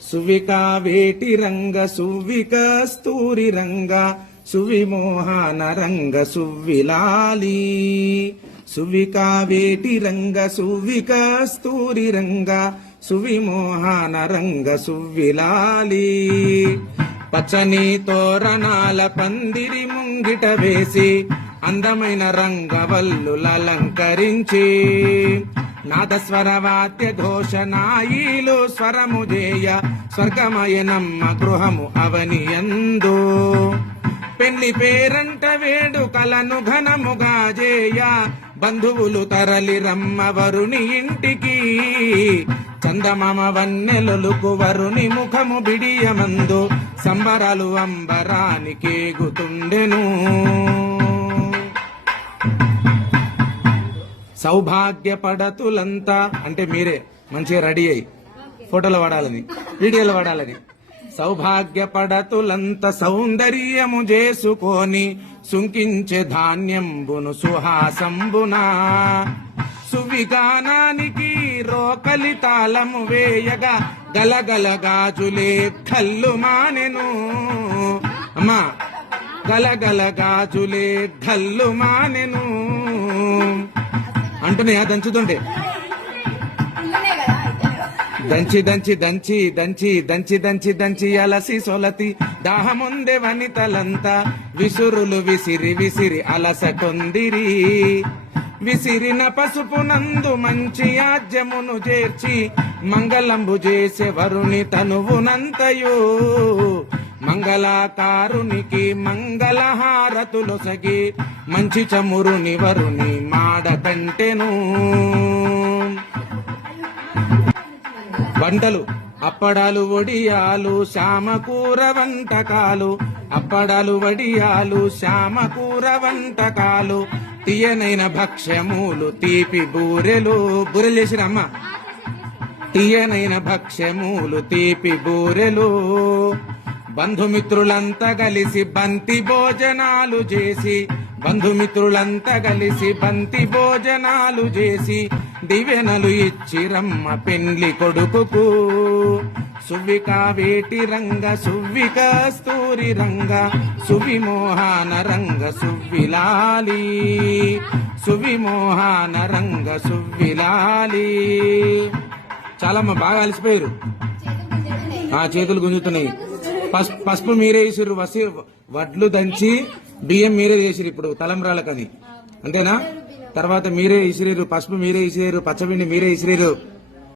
సువికా వేటి రంగ సువిక స్తూరి రంగ సువిమోహన రంగ సువిలాలి సువికా వేటి రంగ సువిక స్తూరి రంగ సువిమోహన రంగ సువిలాలి పచ్చని తోరణాల పందిరి ముంగిట వేసి అందమైన రంగవల్లులలంకరించి నాదస్వర వాద్య ఘోష నాయిలు స్వరము జేయ స్వర్గమయనమ్మ గృహము అవనియందు. పెళ్ళి పేరంట వేడుకలను ఘనముగా జేయ బంధువులు తరలి రమ్మ వరుని ఇంటికి. చందమామ వన్నెలొలుకు వరుని ముఖము బిడియమందు సంబరాలు అంబరానికేగుతుండెను సౌభాగ్య పడతులంతా అంటే మీరే మంచిగా రెడీ అయ్యి. ఫోటోలు పడాలని వీడియోలు పడాలని సౌభాగ్య పడతులంత సౌందర్యము చేసుకొని సుంకించే ధాన్యంబును సుహాసంబునా. సువిగానానికి రోకలి తాళము వేయగా గలగల గాజులే కల్లు మానెను. అమ్మా గలగల గాజులే ఢల్లు మానెను. అంటున్నాయా? దంచుతుంటే. దంచి దంచి దంచి దంచి దంచి దంచి దంచి అలసి సొలతి. దాహముందే వనితలంతా. విసురులు విసిరి విసిరి అలస కొందిరి. విసిరిన పసుపు నందు మంచి యాజ్యమును చేర్చి మంగళంబు చేసే వరుని తనువునంతయు. మంగళాకారునికి మంగళహారతులు సగి మంచి చమురుని వరుని మాడ కంటెను వంటలు అప్పడాలు వడియాలు శ్యామకూర వంటకాలు. అప్పడాలు వడియాలు శ్యామకూర వంటకాలు. తీయనైన భక్ష్యములు తీపి బూరెలు. బూరెలు చేసిరమ్మ? తీయనైన భక్ష్యములు తీపి బూరెలు. బంధుమిత్రులంతా కలిసి బంతి భోజనాలు చేసి బంధుమిత్రులంతా కలిసి బంతి భోజనాలు చేసి దివెనలు ఇచ్చిరమ్మ పెండ్లి కొడుకుకు. సువిక వేటి రంగ సువిక స్తూరి రంగ సువిమోహన రంగ సువ్విలాలి సువిమోహన రంగ సువ్విలాలి చాలమ్మ బాగా అలసిపోయారు ఆ చేతులు గుంజుతున్నాయి. పసుపు పసుపు మీరే వేసిర్రు వసి వడ్లు దంచి బియ్యం మీరే చేసిరు ఇప్పుడు తలంబ్రాలకని అంతేనా? తర్వాత మీరే ఇసిరేరు పసుపు మీరే ఇసిరేరు పచ్చపిండి మీరే ఇసిరేరు.